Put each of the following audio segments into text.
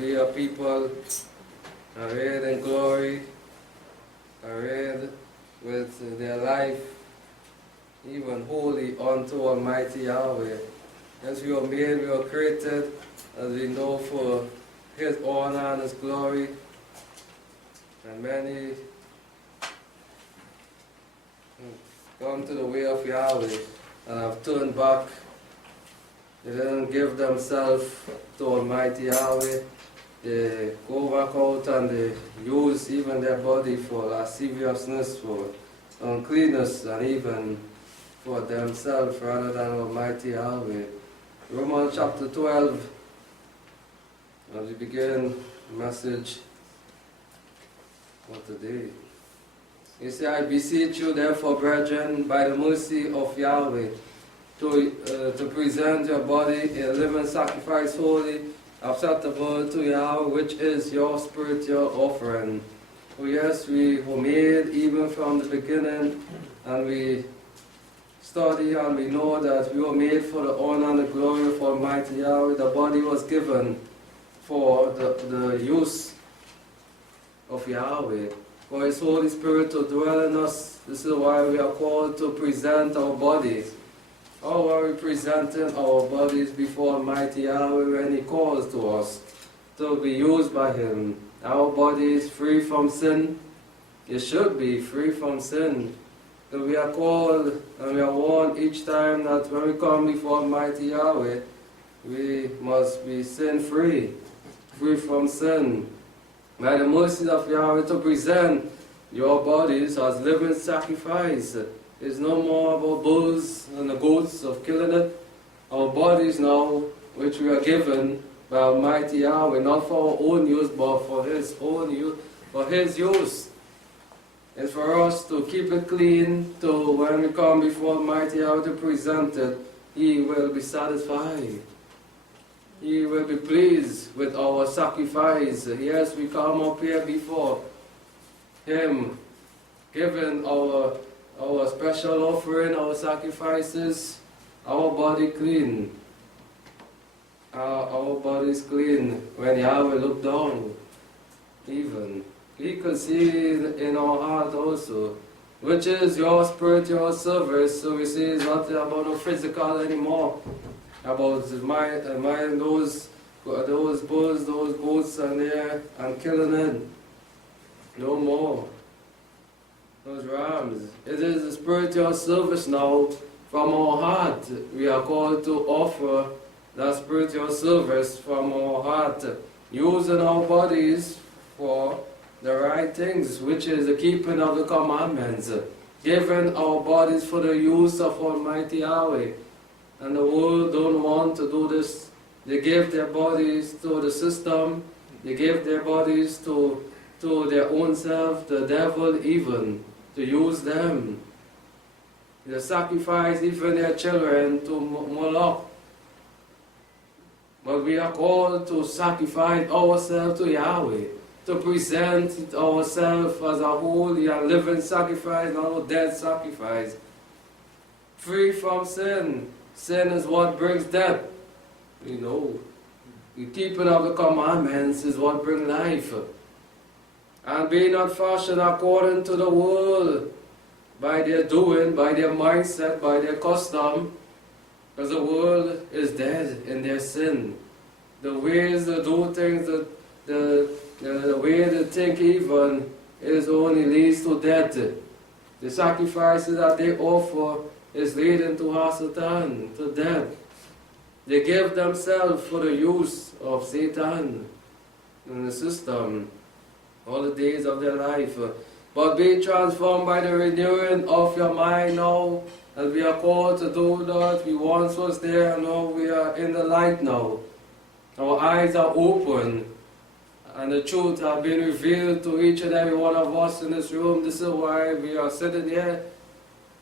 be a people arrayed in glory, arrayed with their life even holy unto Almighty Yahweh. As we are made, we are created, as we know, for His honor and His glory. And many come to the way of Yahweh and have turned back. They didn't give themselves to Almighty Yahweh. They go back out and they use even their body for lasciviousness, for uncleanness, and even for themselves rather than Almighty Yahweh. Romans chapter 12, as we begin the message for today. You say, I beseech you therefore, brethren, by the mercy of Yahweh, to present your body a living sacrifice, holy, acceptable to Yahweh, which is your spiritual offering. Oh yes, we were made even from the beginning, and we study and we know that we were made for the honor and the glory of Almighty Yahweh. The body was given for the use of Yahweh, for His Holy Spirit to dwell in us. This is why we are called to present our bodies. How are we presenting our bodies before Almighty Yahweh when He calls to us to be used by Him? Our body is free from sin. It should be free from sin. So we are called and we are warned each time that when we come before Almighty Yahweh, we must be sin-free, free from sin. By the mercies of Yahweh, to present your bodies as living sacrifice. It's no more about bulls and the goats of killing it. Our bodies now, which we are given by Almighty Yahweh, not for our own use, but for His own use, for His use. It's for us to keep it clean, to when we come before Almighty Yahweh to present it, He will be satisfied. He will be pleased with our sacrifice. Yes, we come up here before Him, giving our special offering, our sacrifices, our body clean. Our body is clean when Yahweh look down. Even He could see in our heart also, which is your spiritual service. So we see it's not about the physical anymore, about those bulls, those goats and there and killing it. No more. Those rams. It is a spiritual service now from our heart. We are called to offer that spiritual service from our heart, using our bodies for the right things, which is the keeping of the commandments, giving our bodies for the use of Almighty Yahweh. And the world don't want to do this. They give their bodies to the system, they give their bodies to their own self, the devil even, to use them. They sacrifice even their children to Moloch. But we are called to sacrifice ourselves to Yahweh, to present ourselves as a holy and living sacrifice, not a dead sacrifice. Free from sin. Sin is what brings death. We know. The keeping of the commandments is what brings life. And be not fashioned according to the world, by their doing, by their mindset, by their custom, because the world is dead in their sin. The ways they do things, the way they think even, is only leads to death. The sacrifices that they offer is leading to Hasatan, to death. They give themselves for the use of Satan in the system all the days of their life. But be transformed by the renewing of your mind now, as we are called to do that. We once was there, and now we are in the light now. Our eyes are open, and the truth has been revealed to each and every one of us in this room. This is why we are sitting here,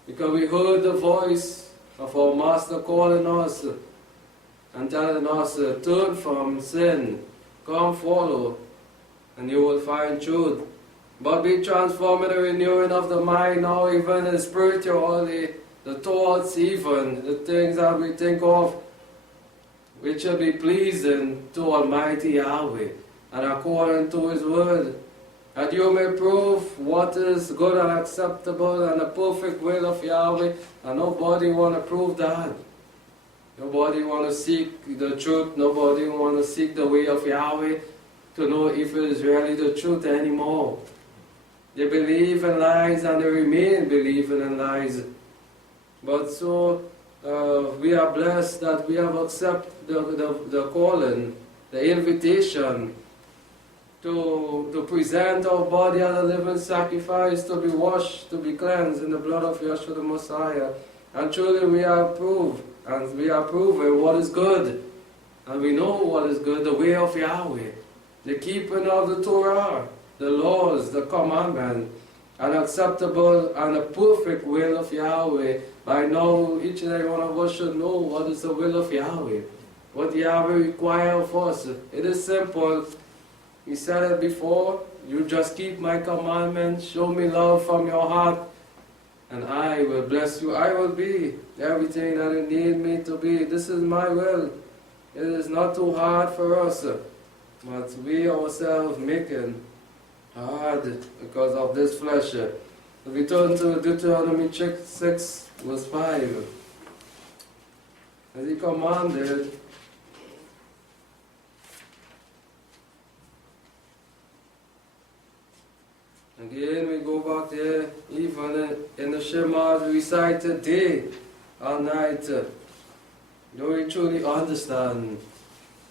because we heard the voice of our Master calling us and telling us, turn from sin, come follow, and you will find truth. But be transformed in the renewing of the mind now, even in spiritually, the thoughts even, the things that we think of, which shall be pleasing to Almighty Yahweh. and according to His word, that you may prove what is good and acceptable and the perfect will of Yahweh, and nobody want to prove that. Nobody want to seek the truth, nobody want to seek the way of Yahweh to know if it is really the truth anymore. They believe in lies and they remain believing in lies. But so we are blessed that we have accepted the calling, the invitation to present our body as a living sacrifice, to be washed, to be cleansed in the blood of Yeshua the Messiah. And truly we are proved, and we are proven what is good. And we know what is good, the way of Yahweh, the keeping of the Torah, the laws, the commandments, an acceptable and a perfect will of Yahweh. By now, each and every one of us should know what is the will of Yahweh, what Yahweh requires of us. It is simple. He said it before, you just keep my commandments, show me love from your heart, and I will bless you. I will be everything that you need me to be. This is my will. It is not too hard for us, but we ourselves making hard because of this flesh. If we turn to Deuteronomy 6, verse 5. As He commanded, again we go back there, even in the Shema we recited day and night. Do we truly understand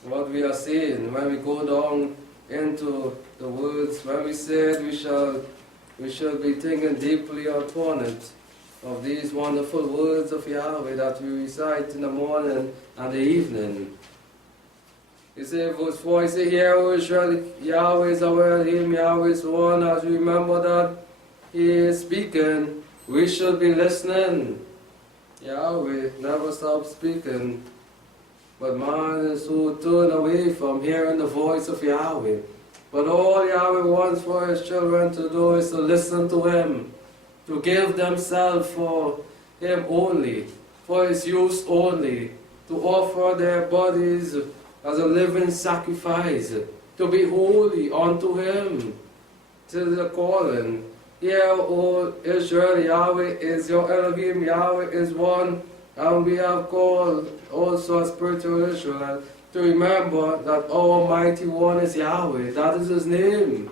what we are saying when we go down into the words, when we said we shall be thinking deeply upon it, of these wonderful words of Yahweh that we recite in the morning and the evening. He said, verse 4, he said, Hear, O Israel, Yahweh is our Elohim, Yahweh is one. As we remember that He is speaking, we should be listening. Yahweh never stops speaking. But man is who turn away from hearing the voice of Yahweh. But all Yahweh wants for His children to do is to listen to Him, to give themselves for Him only, for His use only, to offer their bodies as a living sacrifice, to be holy unto Him. To the calling. Hear, O Israel, Yahweh is your Elohim, Yahweh is one, and we have called also a spiritual Israel to remember that our mighty one is Yahweh. That is His name.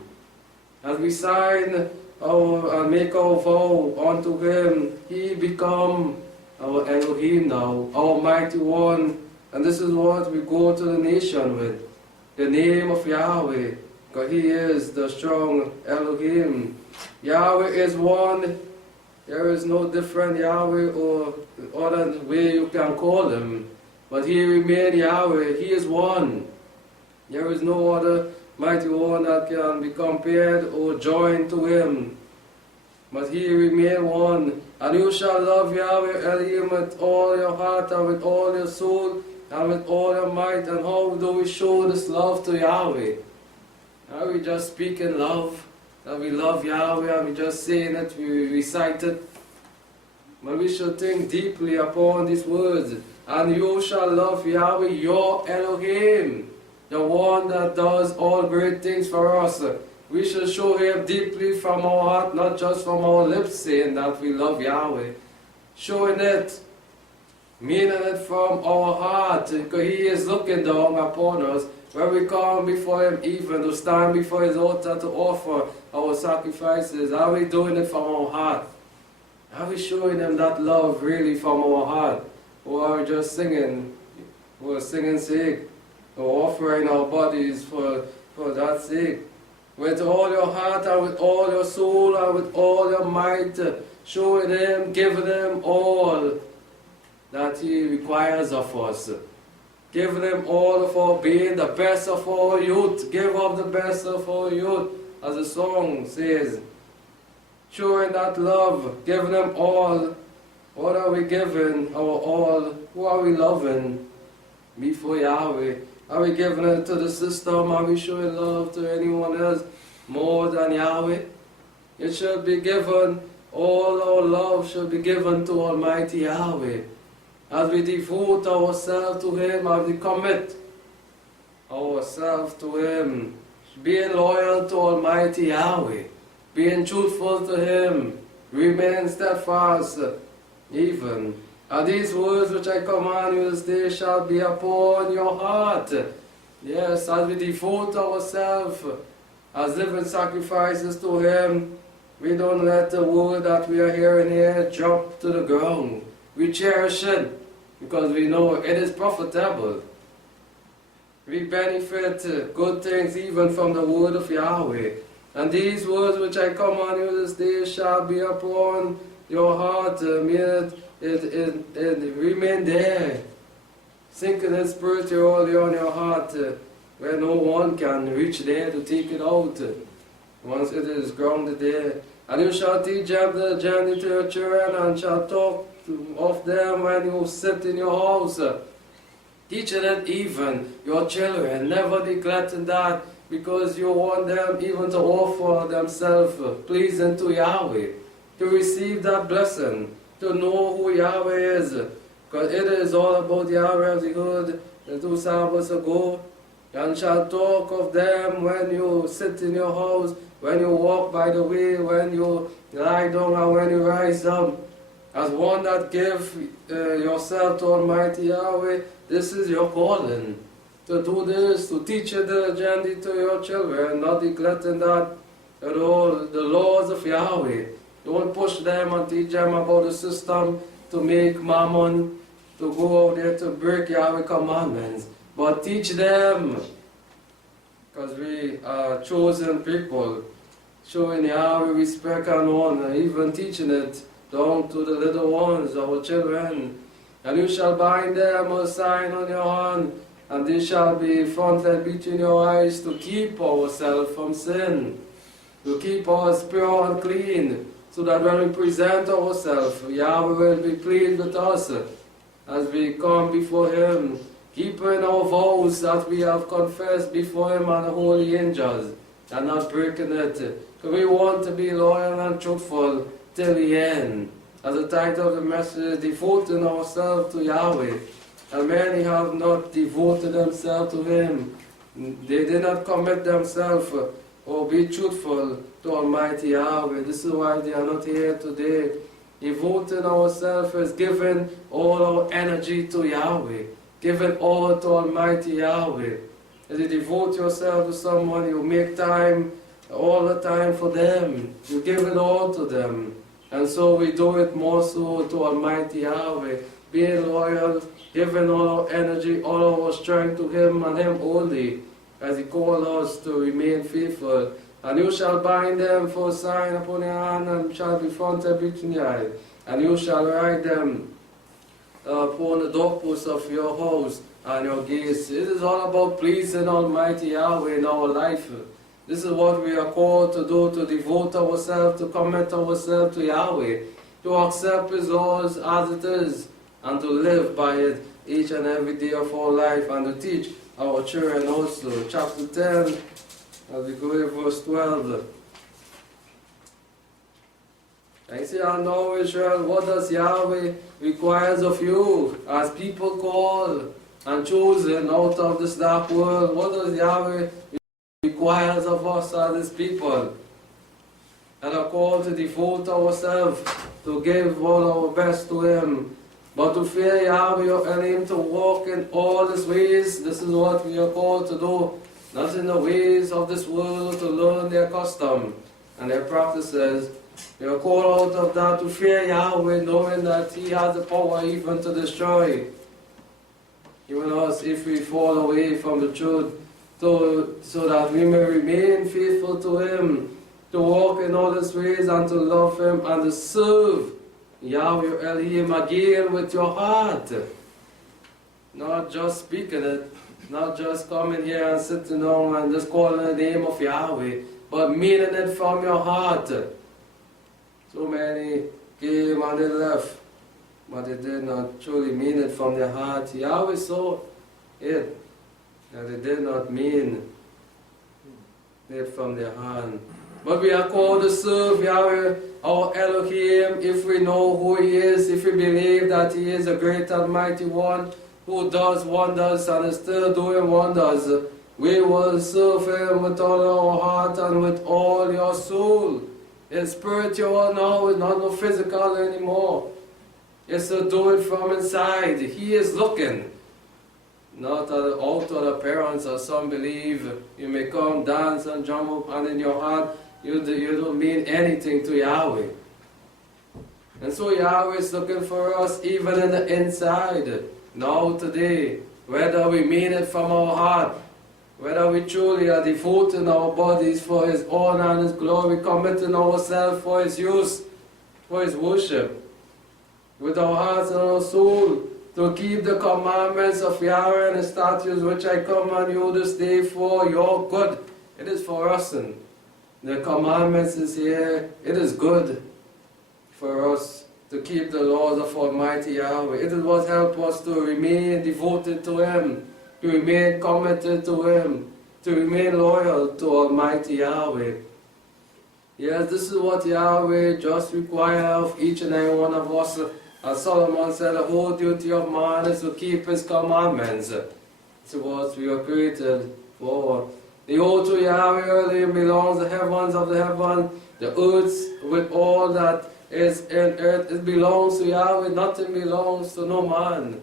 As we sign and make our vow unto Him, He become our Elohim now, our mighty one. And this is what we go to the nation with, the name of Yahweh, because He is the strong Elohim. Yahweh is one. There is no different Yahweh or other way you can call Him. But He remains Yahweh. He is one. There is no other mighty one that can be compared or joined to Him. But He remains one. And you shall love Yahweh Elohim with all your heart and with all your soul and with all your might. And how do we show this love to Yahweh? Are we just speaking love? That we love Yahweh, and we just saying it, we recite it? But we should think deeply upon these words. And you shall love Yahweh, your Elohim, the one that does all great things for us. We should show Him deeply from our heart, not just from our lips saying that we love Yahweh. Showing it, meaning it from our heart, because He is looking down upon us when we come before Him, even to stand before His altar to offer our sacrifices. Are we doing it from our heart? Are we showing Him that love really from our heart? Or are we just singing for singing's sake, or offering our bodies for that sake? With all your heart and with all your soul and with all your might, showing Him, giving Him all that He requires of us. Giving Him all of our being, the best of our youth. Give up the best of our youth, as the song says. Showing that love, giving Him all. What are we giving our all? Who are we loving before Yahweh? Are we giving it to the system? Are we showing love to anyone else more than Yahweh? It should be given, all our love should be given to Almighty Yahweh. As we devote ourselves to Him, as we commit ourselves to Him, being loyal to Almighty Yahweh, being truthful to Him, remain steadfast, even. And these words which I command you this day shall be upon your heart. Yes, as we devote ourselves as living sacrifices to Him, we don't let the word that we are hearing here drop to the ground. We cherish it because we know it is profitable. We benefit good things even from the word of Yahweh. And these words which I command you this day shall be upon your heart. May it remain there, sinking in spiritually on your heart, where no one can reach there to take it out. Once it is grounded there. And you shall teach them the journey to your children, and shall talk of them when you sit in your house. Teaching it even your children, never neglecting that, because you want them even to offer themselves pleasing to Yahweh, to receive that blessing, to know who Yahweh is. Because it is all about Yahweh, as we heard 2 Sabbaths ago. And shall talk of them when you sit in your house, when you walk by the way, when you lie down, and when you rise up. As one that give yourself to Almighty Yahweh, this is your calling. To do this, to teach it diligently to your children, not neglecting that at all, the laws of Yahweh. Don't push them and teach them about the system to make mammon, to go out there to break Yahweh commandments. But teach them, because we are chosen people, showing Yahweh respect and honor, even teaching it down to the little ones, our children. And you shall bind them a sign on your hand, and they shall be fronted between your eyes, to keep ourselves from sin, to keep us pure and clean, so that when we present ourselves, Yahweh will be pleased with us as we come before Him, keeping our vows that we have confessed before Him and the holy angels, and not breaking it. Because we want to be loyal and truthful till the end. As the title of the message is, devoting ourselves to Yahweh. And many have not devoted themselves to Him. They did not commit themselves or be truthful to Almighty Yahweh. This is why they are not here today. Devoting ourselves is giving all our energy to Yahweh, giving all to Almighty Yahweh. As you devote yourself to someone, you make time, all the time for them. You give it all to them. And so we do it more so to Almighty Yahweh, being loyal, giving all our energy, all our strength to Him and Him only, as He calls us to remain faithful. And you shall bind them for a sign upon your hand, and shall be fronted between your eyes. And you shall write them upon the doorposts of your house and your gates. It is all about pleasing Almighty Yahweh in our life. This is what we are called to do, to devote ourselves, to commit ourselves to Yahweh, to accept His laws as it is, and to live by it each and every day of our life, and to teach our children also. Chapter 10, as we go to verse 12. I say, and now Israel, what does Yahweh requires of you, as people called and chosen out of this dark world? What does Yahweh requires of us as His people? And are called to devote ourselves, to give all our best to Him, but to fear Yahweh your Elohim, to walk in all His ways. This is what we are called to do, not in the ways of this world, to learn their custom and their practices. We are called out of that to fear Yahweh, knowing that He has the power even to destroy even us if we fall away from the truth, so that we may remain faithful to Him, to walk in all His ways and to love Him and to serve Yahweh Elohim again with your heart. Not just speaking it, not just coming here and sitting down and just calling the name of Yahweh, but meaning it from your heart. So many came and they left, but they did not truly mean it from their heart. Yahweh saw it, and they did not mean it from their heart. But we are called to serve Yahweh, our Elohim, if we know who He is, if we believe that He is a great Almighty One who does wonders and is still doing wonders. We will serve Him with all our heart and with all your soul. It's spiritual now, it's not no physical anymore. It's to do it from inside. He is looking. Not out of appearance, or some believe you may come, dance and jump up, and in your heart you don't mean anything to Yahweh. And so Yahweh is looking for us even in the inside, now today, whether we mean it from our heart, whether we truly are devoting our bodies for His honor and His glory, committing ourselves for His use, for His worship, with our hearts and our soul, to keep the commandments of Yahweh and His statutes which I command you this day for your good. It is for us, and the commandments is here. It is good for us to keep the laws of Almighty Yahweh. It is what helps us to remain devoted to Him, to remain committed to Him, to remain loyal to Almighty Yahweh. Yes, this is what Yahweh just requires of each and every one of us. As Solomon said, the whole duty of man is to keep his commandments. It's what we are created for. The oath to Yahweh earlier belongs the heavens of the heaven, the earth with all that is in earth. It belongs to Yahweh, nothing belongs to no man.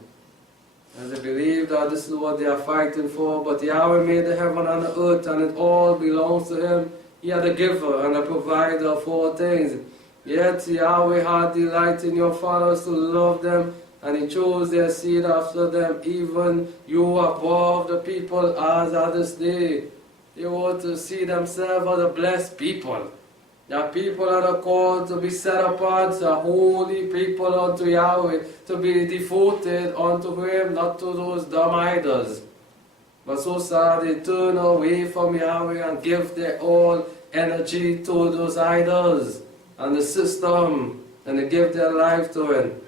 And they believe that this is what they are fighting for, but Yahweh made the heaven and the earth, and it all belongs to Him. He are the giver and the provider of all things. Yet Yahweh had delight in your fathers to love them, and He chose their seed after them, even you above the people as at this day. They want to see themselves as a blessed people. The people that are called to be set apart, the holy people unto Yahweh, to be devoted unto Him, not to those dumb idols. But so sad they turn away from Yahweh and give their all energy to those idols and the system, and they give their life to it.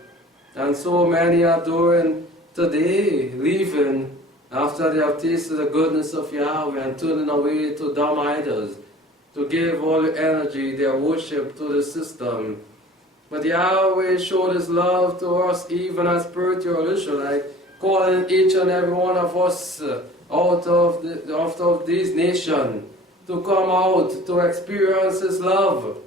And so many are doing today, leaving after they have tasted the goodness of Yahweh and turning away to dumb idols, to give all the energy, their worship to the system. But Yahweh showed His love to us even as spiritual Israelites, calling each and every one of us out of these nations to come out to experience His love,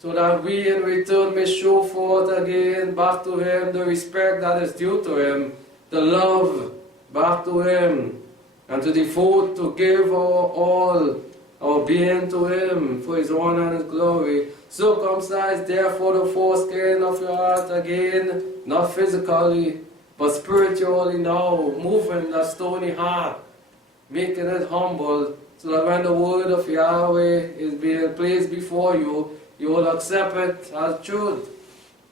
so that we in return may show forth again back to Him the respect that is due to Him, the love back to Him, and to devote, to give our all, our being to Him for His honor and His glory. Circumcise therefore the foreskin of your heart again, not physically, but spiritually now, moving the stony heart, making it humble, so that when the word of Yahweh is being placed before you, you will accept it as truth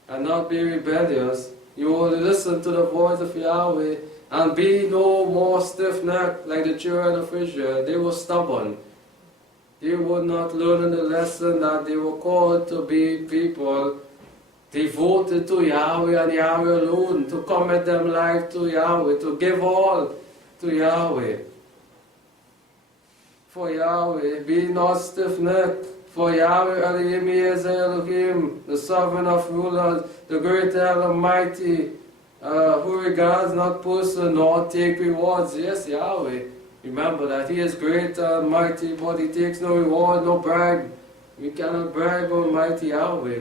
and not be rebellious. You will listen to the voice of Yahweh and be no more stiff-necked like the children of Israel. They were stubborn. They would not learn the lesson that they were called to be people devoted to Yahweh and Yahweh alone, to commit them life to Yahweh, to give all to Yahweh. For Yahweh, be not stiff-necked. For Yahweh Elohim is Elohim, the sovereign of rulers, the great and almighty, who regards not person nor take rewards. Yes, Yahweh. Remember that He is great and mighty, but He takes no reward, no bribe. We cannot bribe Almighty Yahweh.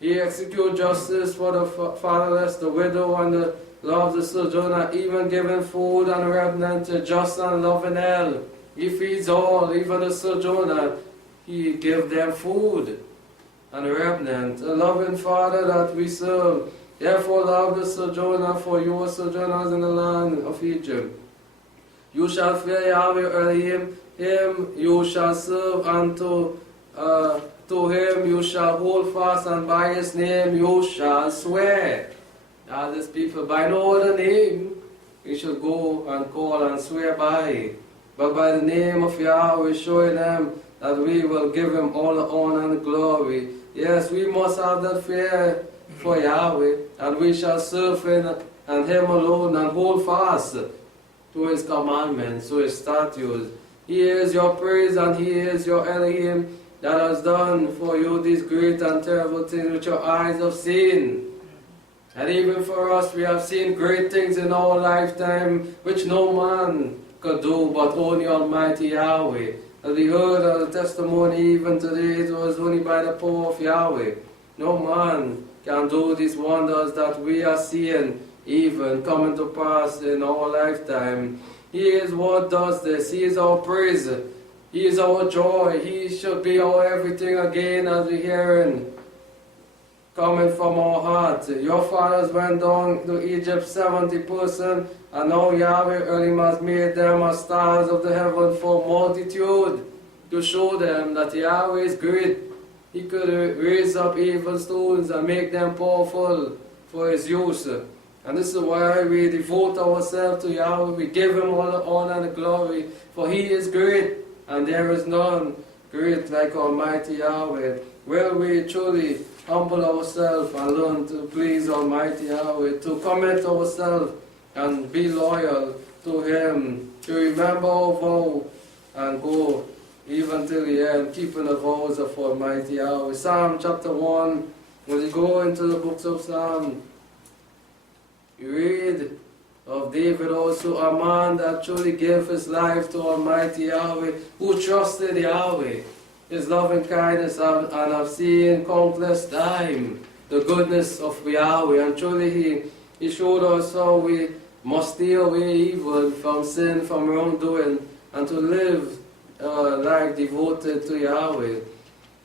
He executes justice for the fatherless, the widow, and the loves the sojourner, even giving food and remnant to just and loving hell. He feeds all, even the sojourner. He gives them food and remnant. A loving Father that we serve. Therefore love the sojourner, for you are sojourners in the land of Egypt. You shall fear Yahweh Elohim, Him you shall serve, and to Him you shall hold fast, and by His name you shall swear. Now this people, by no other name we should go and call and swear by, but by the name of Yahweh, showing them that we will give Him all the honor and the glory. Yes, we must have that fear for Yahweh, and we shall serve Him and Him alone, and hold fast to His commandments, to His statutes. He is your praise, and He is your Elohim, that has done for you these great and terrible things which your eyes have seen. And even for us, we have seen great things in our lifetime which no man could do, but only Almighty Yahweh. As we heard of the testimony even today, it was only by the power of Yahweh. No man can do these wonders that we are seeing even coming to pass in our lifetime. He is what does this. He is our praise. He is our joy. He should be our everything again, as we hearing coming from our heart. Your fathers went down to Egypt 70%, and now Yahweh early has made them as stars of the heaven for multitude, to show them that Yahweh is great. He could raise up evil stones and make them powerful for His use. And this is why we devote ourselves to Yahweh. We give Him all the honor and the glory, for He is great, and there is none great like Almighty Yahweh. Will we truly humble ourselves and learn to please Almighty Yahweh, to commit ourselves and be loyal to Him, to remember our vow and go even till the end, keeping the vows of Almighty Yahweh. Psalm chapter 1, when you go into the books of Psalm, you read of David also, a man that truly gave his life to Almighty Yahweh, who trusted Yahweh, His loving kindness, and have seen countless times the goodness of Yahweh. And truly He showed us how we must stay away even from sin, from wrongdoing, and to live life devoted to Yahweh.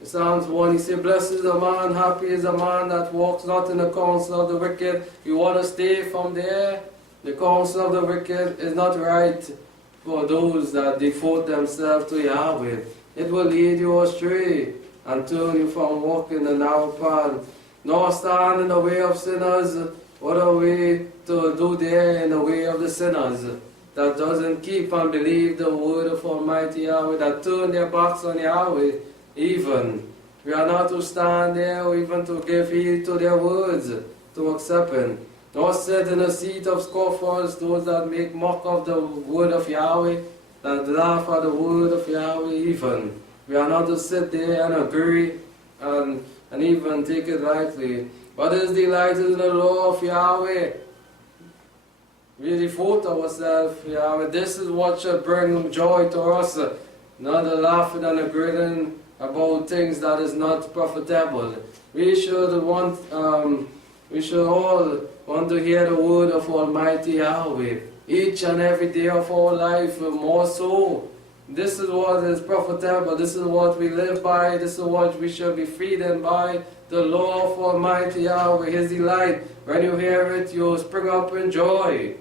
In Psalms 1, he said, blessed is the man, happy is the man that walks not in the counsel of the wicked. You want to stay from there? The counsel of the wicked is not right for those that devote themselves to Yahweh. It will lead you astray and turn you from walking the narrow path. Nor stand in the way of sinners. What are we to do there in the way of the sinners that doesn't keep and believe the word of Almighty Yahweh, that turn their backs on Yahweh even? We are not to stand there or even to give heed to their words, to accept Him. Nor sit in a seat of scoffers, those that make mock of the word of Yahweh, that laugh at the word of Yahweh even. We are not to sit there and agree and even take it lightly. But His delight is in the law of Yahweh. We devote ourselves to Yahweh. This is what should bring joy to us, not the laughing and the grinning about things that is not profitable. We should all want to hear the word of Almighty Yahweh each and every day of our life, more so. This is what is profitable. This is what we live by. This is what we should be feeding by. The law of Almighty Yahweh, His delight. When you hear it, you spring up in joy,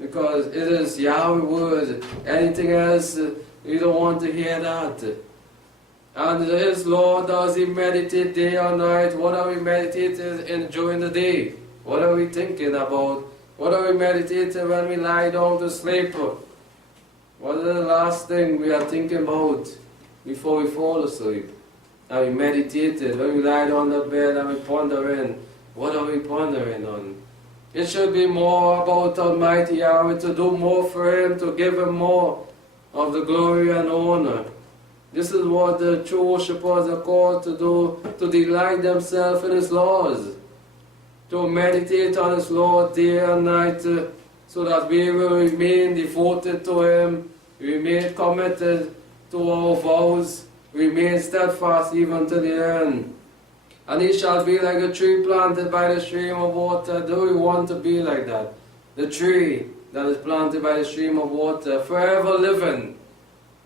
because it is Yahweh word. Anything else, you don't want to hear that. And His law does He meditate day or night. What are we meditating in during the day? What are we thinking about? What are we meditating when we lie down to sleep? What is the last thing we are thinking about before we fall asleep? And we meditated when we lie down the bed and we pondering. What are we pondering on? It should be more about Almighty Yahweh, to do more for Him, to give Him more of the glory and honor. This is what the true worshippers are called to do, to delight themselves in His laws, to meditate on His law day and night, so that we will remain devoted to Him, remain committed to our vows, remain steadfast even to the end. And He shall be like a tree planted by the stream of water. Do we want to be like that? The tree that is planted by the stream of water, forever living.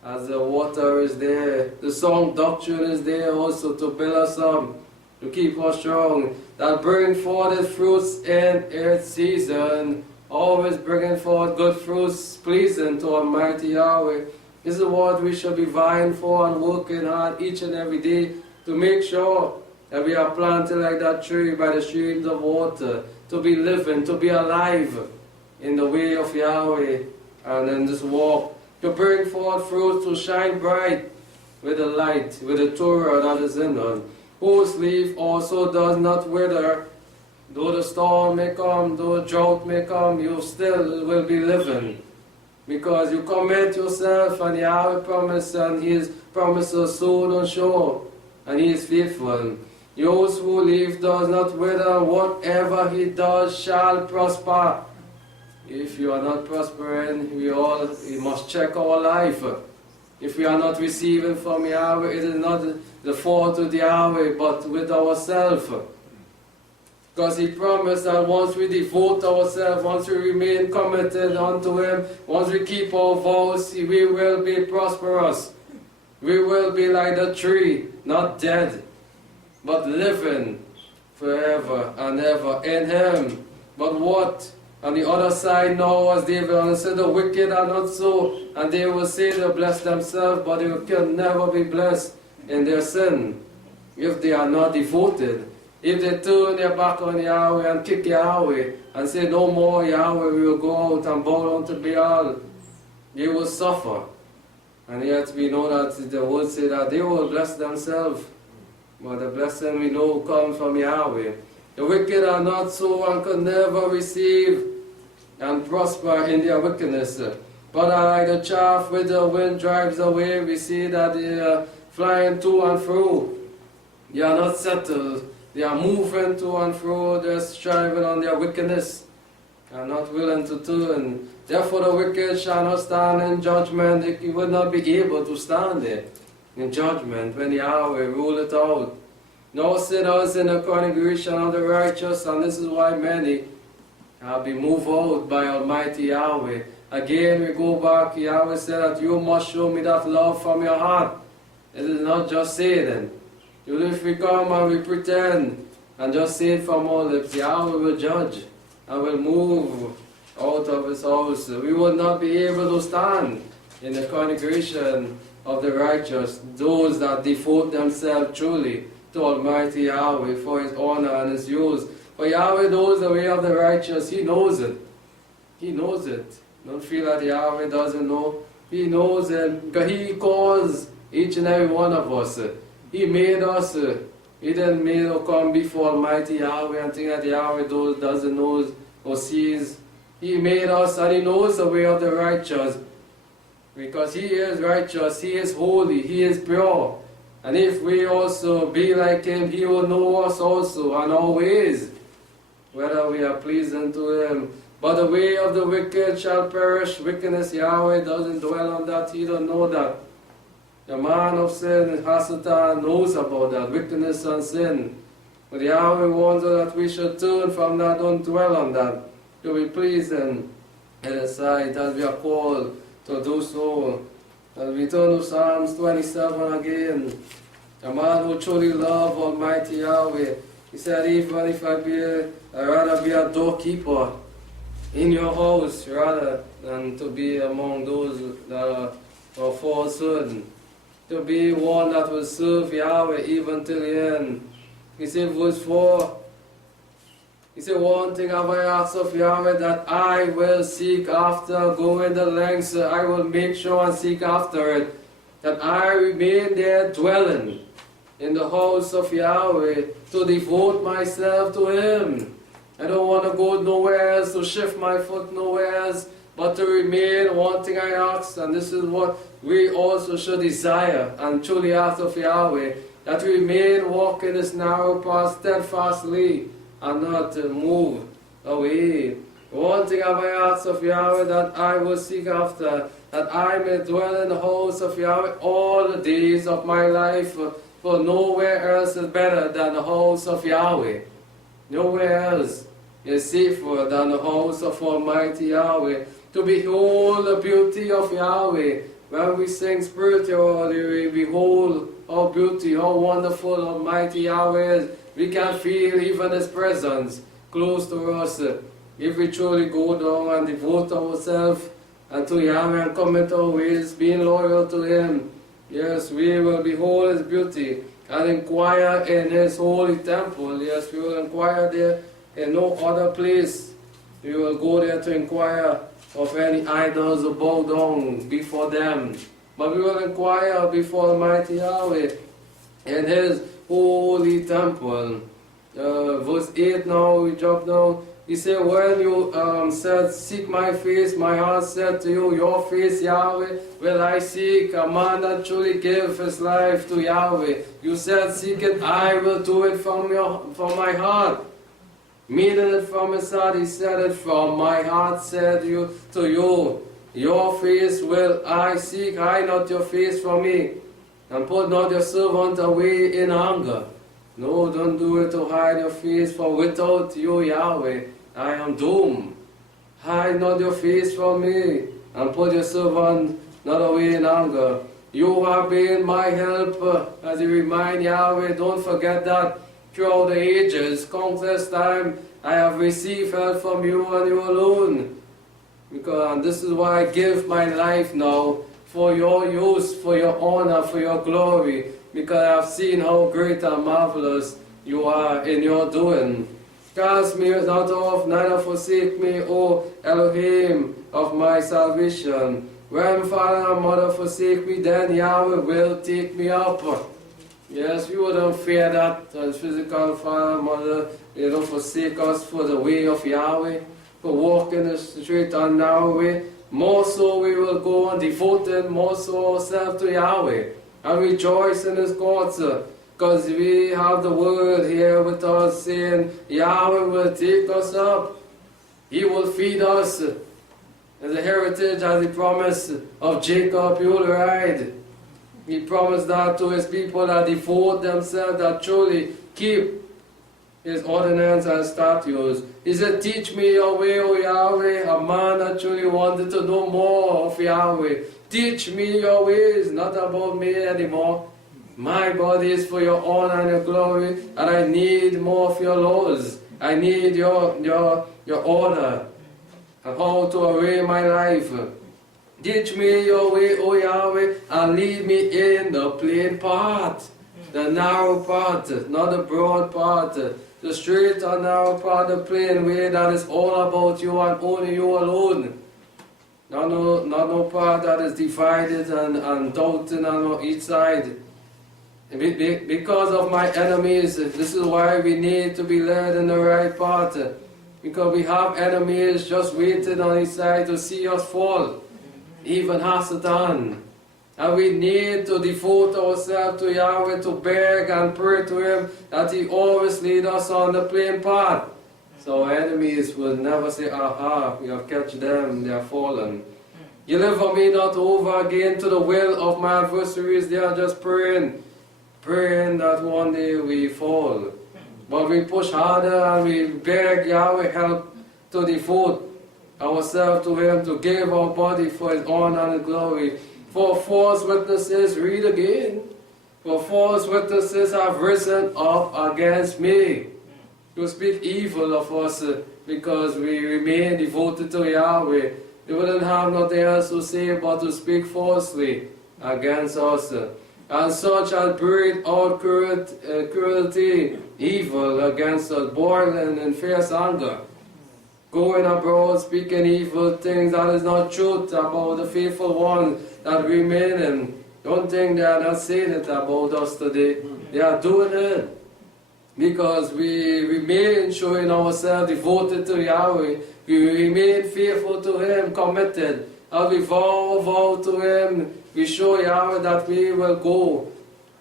As the water is there, the sound doctrine is there also to build us up, to keep us strong, that bring forth its fruits in its season, always bringing forth good fruits pleasing to Almighty Yahweh. This is what we should be vying for and working hard each and every day, to make sure that we are planted like that tree by the streams of water, to be living, to be alive in the way of Yahweh and in this walk, to bring forth fruit, to shine bright with the light, with the Torah that is in us, whose leaf also does not wither. Though the storm may come, though the drought may come, you still will be living, because you commit yourself and Yahweh promise, and His promises soon and sure, and He is faithful. Yours who leaf does not wither, whatever he does shall prosper. If you are not prospering, we must check our life. If we are not receiving from Yahweh, it is not the fault of Yahweh, but with ourselves. Because He promised that once we devote ourselves, once we remain committed unto Him, once we keep our vows, we will be prosperous. We will be like the tree, not dead, but living forever and ever in Him. But what? On the other side now, as David said, the wicked are not so, and they will say they'll bless themselves, but they can never be blessed in their sin if they are not devoted. If they turn their back on Yahweh and kick Yahweh and say, no more Yahweh, we will go out and bow down to Baal, they will suffer. And yet we know that the word say that they will bless themselves. But the blessing we know comes from Yahweh. The wicked are not so and can never receive and prosper in their wickedness. But are like the chaff which the wind drives away. We see that they are flying to and fro. They are not settled. They are moving to and fro. They are striving on their wickedness and not willing to turn. Therefore the wicked shall not stand in judgment. They will not be able to stand there in judgment when Yahweh rule it out. No sinners in the congregation of the righteous, and this is why many have been moved out by Almighty Yahweh. Again we go back, Yahweh said that you must show me that love from your heart. It is not just saying. If we come and we pretend and just say it from our lips, Yahweh will judge and will move out of His house. We will not be able to stand in the congregation of the righteous, those that devote themselves truly to Almighty Yahweh for His honor and His use. For Yahweh knows the way of the righteous. He knows it. He knows it. Don't feel that Yahweh doesn't know. He knows it because He calls each and every one of us. He made us. He didn't make us come before Almighty Yahweh and think that Yahweh doesn't know or sees. He made us and He knows the way of the righteous. Because He is righteous, He is holy, He is pure. And if we also be like Him, He will know us also and our ways, whether we are pleasing to Him. But the way of the wicked shall perish. Wickedness, Yahweh doesn't dwell on that. He don't know that. The man of sin, Hasatan, knows about that, wickedness and sin. But Yahweh wants that we should turn from that, don't dwell on that, to be pleasing in His sight, as we are called to do so. As we turn to Psalms 27 again, a man who truly loves Almighty Yahweh, he said, even if I'd rather be a doorkeeper in your house rather than to be among those that are falsehood. To be one that will serve Yahweh even till the end. He said, verse 4, He said, one thing have I asked of Yahweh, that I will seek after, going the lengths, I will make sure and seek after it, that I remain there dwelling in the house of Yahweh, to devote myself to Him. I don't want to go nowhere else, to shift my foot nowhere else, but to remain. One thing I ask, and this is what we also should desire and truly ask of Yahweh, that we remain walking this narrow path steadfastly and not move away. One thing have I asked of Yahweh, that I will seek after, that I may dwell in the house of Yahweh all the days of my life, for nowhere else is better than the house of Yahweh. Nowhere else is safer than the house of Almighty Yahweh. To behold the beauty of Yahweh. When we sing spiritually, we behold how beauty, how wonderful Almighty Yahweh is. We can feel even His presence close to us. If we truly go down and devote ourselves unto Yahweh and commit our ways, being loyal to Him, yes, we will behold His beauty and inquire in His holy temple. Yes, we will inquire there in no other place. We will go there to inquire of any idols or bow down before them. But we will inquire before Almighty Yahweh in His holy temple. Verse 8 now, we jump down. He said, when you said, seek my face, my heart said to you, your face, Yahweh, will I seek. A man that truly gave his life to Yahweh. You said, seek it, I will do it from my heart. Meaning it from his heart, he said it from my heart, said you to you. Your face will I seek, hide not your face from me, and put not your servant away in anger. No, don't do it to hide your face, for without you, Yahweh, I am doomed. Hide not your face from me, and put your servant not away in anger. You have been my help, as you remind Yahweh, don't forget that throughout the ages, countless time, I have received help from you and you alone. And this is why I give my life now, for your use, for your honor, for your glory, because I have seen how great and marvelous you are in your doing. Cast me not off, neither forsake me, O Elohim of my salvation. When father and mother forsake me, then Yahweh will take me up. Yes, we wouldn't fear that as physical father and mother, they don't forsake us for the way of Yahweh, for walking the straight and narrow way. More so we will go on devoted more so ourselves to Yahweh and rejoice in his courts, because we have the word here with us saying Yahweh will take us up. He will feed us as a heritage, as he promised of Jacob you will ride. He promised that to his people that devote themselves, that truly keep his ordinance and statutes. He said, teach me your way, O Yahweh. A man actually wanted to know more of Yahweh. Teach me your ways, not about me anymore. My body is for your honor and your glory, and I need more of your laws. I need your order and how to array my life. Teach me your way, O Yahweh, and lead me in the plain path, the narrow path, not the broad path. The straight and narrow path, the plain way that is all about you and only you alone. Not no path that is divided and doubting on each side. Because of my enemies, this is why we need to be led in the right path. Because we have enemies just waiting on each side to see us fall. Even Hasatan. And we need to devote ourselves to Yahweh, to beg and pray to him that he always lead us on the plain path. So our enemies will never say, aha, we have catch them, they are fallen. Deliver me not over again to the will of my adversaries. They are just praying that one day we fall. But we push harder and we beg Yahweh help to devote ourselves to him, to give our body for his honor and glory. For false witnesses, read again, for false witnesses have risen up against me to speak evil of us because we remain devoted to Yahweh. They wouldn't have nothing else to say but to speak falsely against us. And such as breathe out cruelty, evil against us, boiling in fierce anger. Going abroad, speaking evil things that is not truth about the faithful ones that remain in. Don't think they are not saying it about us today. They are doing it because we remain showing ourselves devoted to Yahweh. We remain faithful to him, committed. As we vow to him, we show Yahweh that we will go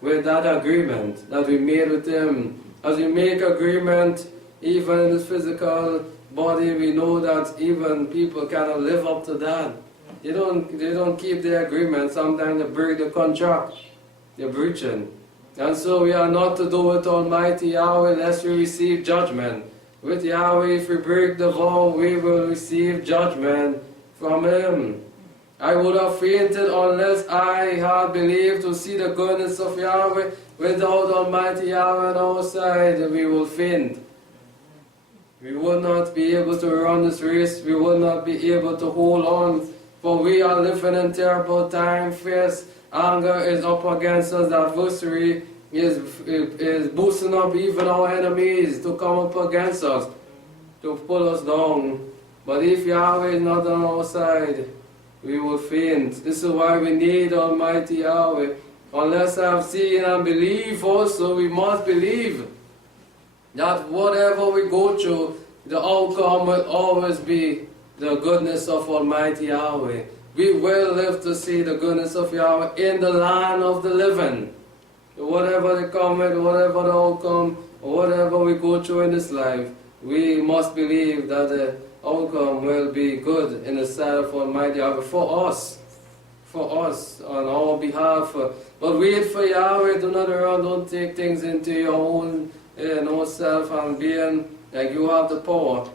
with that agreement that we made with him. As we make agreement, even in this physical body, we know that even people cannot live up to that. They don't keep their agreement. Sometimes they break the contract. They're breaching. And so we are not to do with Almighty Yahweh lest we receive judgment. With Yahweh, if we break the vow, we will receive judgment from him. I would have fainted unless I had believed to see the goodness of Yahweh. Without Almighty Yahweh on our side, we will faint. We will not be able to run this race. We will not be able to hold on. For we are living in terrible time. Fierce anger is up against us. The adversary is boosting up even our enemies to come up against us, to pull us down. But if Yahweh is not on our side, we will faint. This is why we need Almighty Yahweh. Unless I have seen and believe also, we must believe that whatever we go through, the outcome will always be the goodness of Almighty Yahweh. We will live to see the goodness of Yahweh in the land of the living. Whatever the comment, whatever the outcome, or whatever we go through in this life, we must believe that the outcome will be good in the sight of Almighty Yahweh for us, on our behalf. But wait for Yahweh, do not run, don't take things into your own self and being like you have the power.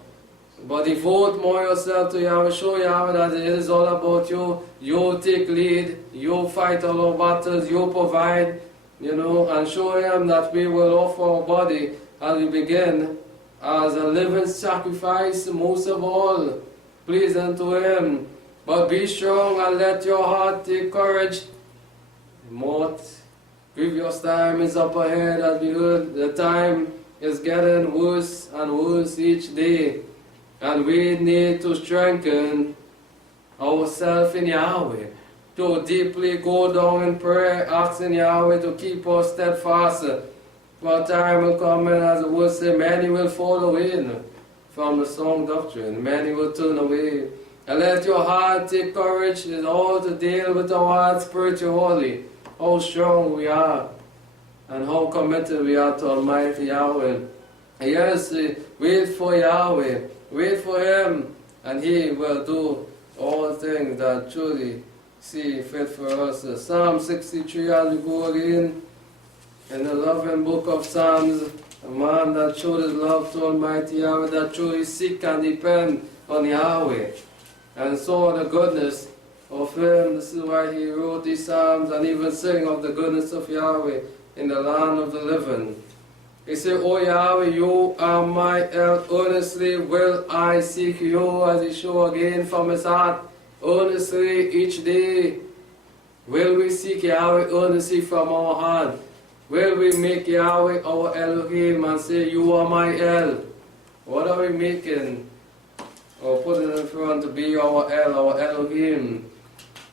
But devote more yourself to Yahweh, show Yahweh that it is all about you. You take lead, you fight all our battles, you provide, and show Him that we will offer our body as we begin as a living sacrifice, most of all, pleasing to Him. But be strong and let your heart take courage. Previous time is up ahead, as we heard. The time is getting worse and worse each day. And we need to strengthen ourselves in Yahweh, to deeply go down in prayer, asking Yahweh to keep us steadfast. For time will come, and as the word says, many will fall away from the sound doctrine, many will turn away. And let your heart take courage in all to deal with our heart spiritually, how strong we are, and how committed we are to Almighty Yahweh. Yes, wait for Yahweh. Wait for Him, and He will do all things that truly see fit for us. Psalm 63, as we go again, in the loving book of Psalms, a man that showed his love to Almighty Yahweh, that truly seek and depend on Yahweh, and saw the goodness of Him. This is why he wrote these Psalms, and even sing of the goodness of Yahweh in the land of the living. He said, O Yahweh, you are my help. Earnestly will I seek you, as he showed again from his heart. Earnestly each day will we seek Yahweh earnestly from our heart. Will we make Yahweh our Elohim and say, you are my El? What are we making? Or putting in front to be our El, our Elohim?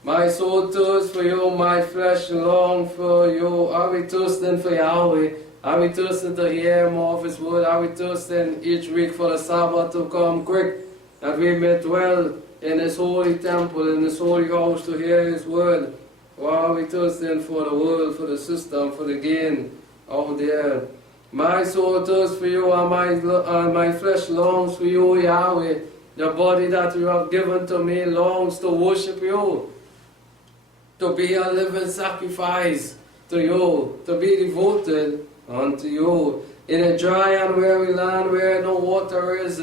My soul thirsts for you, my flesh long for you. Are we thirsting for Yahweh? Are we thirsting to hear more of His word? Are we thirsting each week for the Sabbath to come quick, that we may dwell in His holy temple, in His holy house to hear His word? Or are we thirsting for the world, for the system, for the gain out there? My soul thirsts for you, and my flesh longs for you, Yahweh. The body that you have given to me longs to worship you, to be a living sacrifice to you, to be devoted unto you. In a dry and weary land where no water is,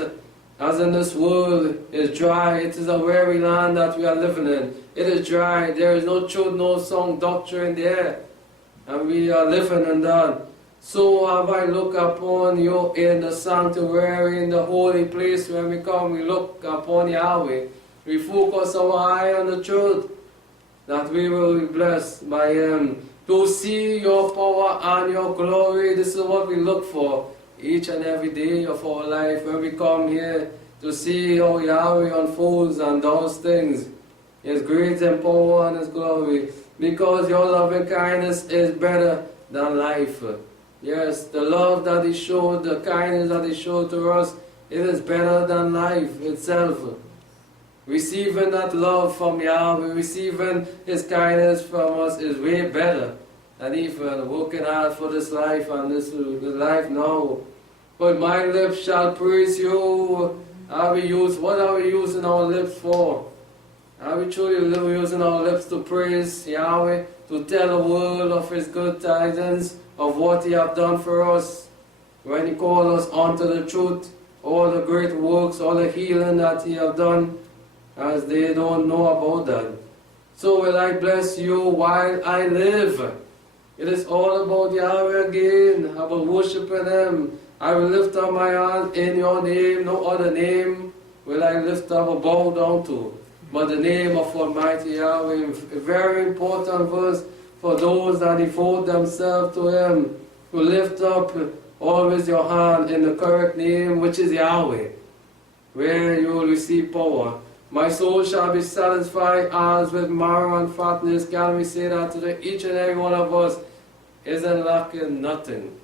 as in this world is dry, it is a weary land that we are living in. It is dry, there is no truth, no sound doctrine there, and we are living in that. So have I looked upon you in the sanctuary, in the holy place. When we come, we look upon Yahweh. We focus our eye on the truth, that we will be blessed by Him. To see your power and your glory, this is what we look for each and every day of our life. When we come here to see how Yahweh unfolds and those things, His grace and power and His glory, because your loving kindness is better than life. Yes, the love that He showed, the kindness that He showed to us, it is better than life itself. Receiving that love from Yahweh, receiving His kindness from us is way better than even working hard for this life and this life now. But my lips shall praise you. What are we using our lips for? Are we truly using our lips to praise Yahweh, to tell the world of His good tidings, of what He have done for us? When He called us unto the truth, all the great works, all the healing that He have done, as they don't know about that. So will I bless you while I live. It is all about Yahweh again, about worshiping Him. I will lift up my hand in your name, no other name will I lift up or bow down to, but the name of Almighty Yahweh. A very important verse for those that devote themselves to Him, who lift up always your hand in the correct name, which is Yahweh, where you will receive power. My soul shall be satisfied as with marrow and fatness. Can we say that to each and every one of us? Isn't lacking nothing,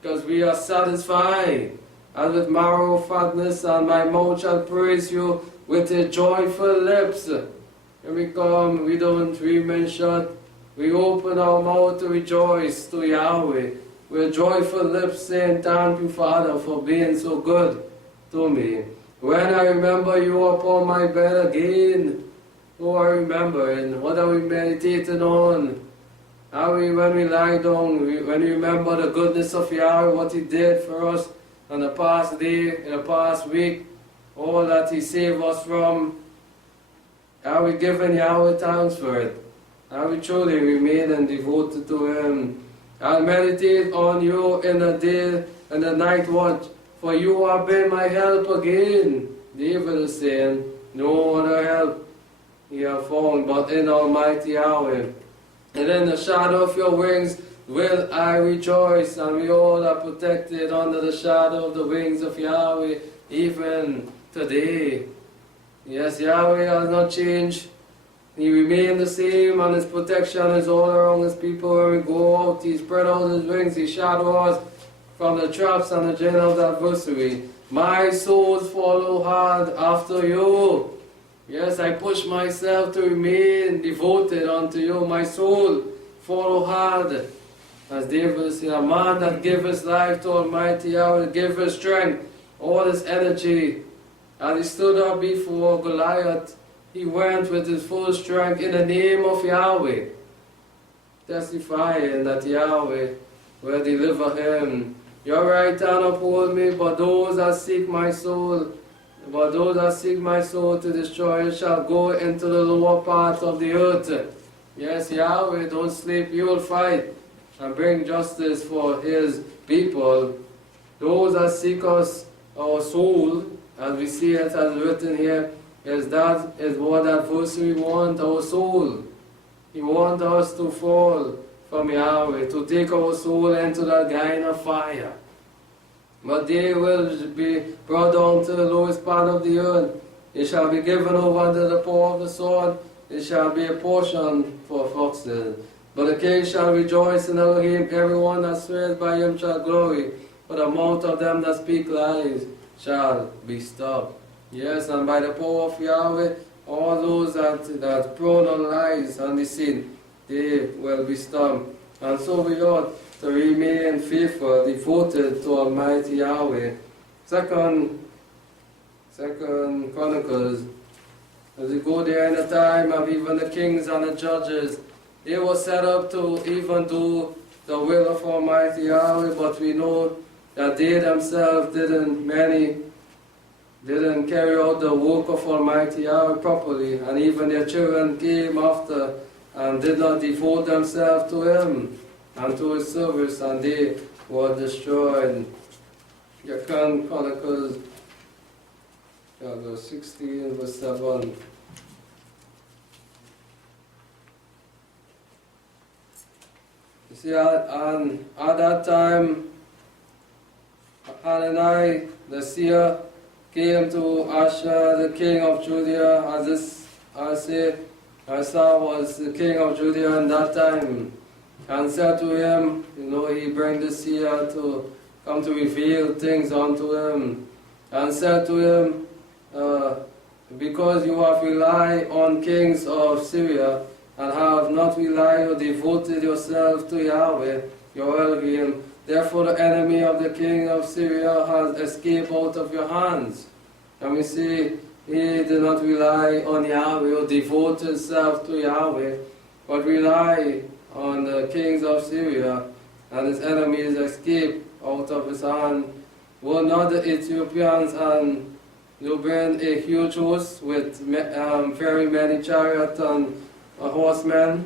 because we are satisfied as with marrow, fatness, and my mouth shall praise you with a joyful lips. When we come, we don't remain shut. We open our mouth to rejoice to Yahweh with joyful lips, saying, thank you, Father, for being so good to me. When I remember you upon my bed again, oh, I remember, and what are we meditating on? When we lie down, when we remember the goodness of Yahweh, what He did for us on the past day, in the past week, all that He saved us from, are we giving Yahweh thanks for it? Are we truly remain and devoted to Him? I'll meditate on you in the day and the night watch, for you have been my help again. David is saying, no other help he have found but in Almighty Yahweh. And in the shadow of your wings will I rejoice, and we all are protected under the shadow of the wings of Yahweh, even today. Yes, Yahweh has not changed. He remains the same, and His protection is all around His people. When we go out, He spread out His wings, He shadow us from the traps and the gin of the adversary. My soul follow hard after you. Yes, I push myself to remain devoted unto you. My soul follow hard. As David said, a man that gives his life to Almighty Yahweh, give his strength, all his energy. As he stood up before Goliath, he went with his full strength in the name of Yahweh, testifying that Yahweh will deliver him. Your right hand uphold me, but those that seek my soul, to destroy it shall go into the lower part of the earth. Yes, Yahweh, don't sleep, you will fight and bring justice for His people. Those that seek us, our soul, as we see it as written here, is what adversary want, our soul. He wants us to fall from Yahweh, to take our soul into the Gain of fire. But they will be brought down to the lowest part of the earth. It shall be given over under the power of the sword. It shall be a portion for foxes. But the king shall rejoice in Elohim. Everyone that swears by Him shall glory. For the mouth of them that speak lies shall be stopped. Yes, and by the power of Yahweh, all those that prone on lies and deceit, they will be stopped. And so we ought to remain faithful, devoted to Almighty Yahweh. Second Chronicles, as we go there in the time of even the kings and the judges, they were set up to even do the will of Almighty Yahweh, but we know that they themselves didn't carry out the work of Almighty Yahweh properly, and even their children came after and did not devote themselves to Him and to His service, and they were destroyed. Second Chronicles chapter 16 verse 7. You see, and at that time, Hanani the seer came to Asa, the king of Judea, Asa was the king of Judea in that time, and said to him, he bring the seer to come to reveal things unto him, and said to him, because you have relied on kings of Syria, and have not relied or devoted yourself to Yahweh, your Elohim, therefore the enemy of the king of Syria has escaped out of your hands. And we see he did not rely on Yahweh or devote himself to Yahweh, but rely on the kings of Syria, and his enemies escaped out of his hand. Were not the Ethiopians and you bring a huge host with very many chariots and horsemen?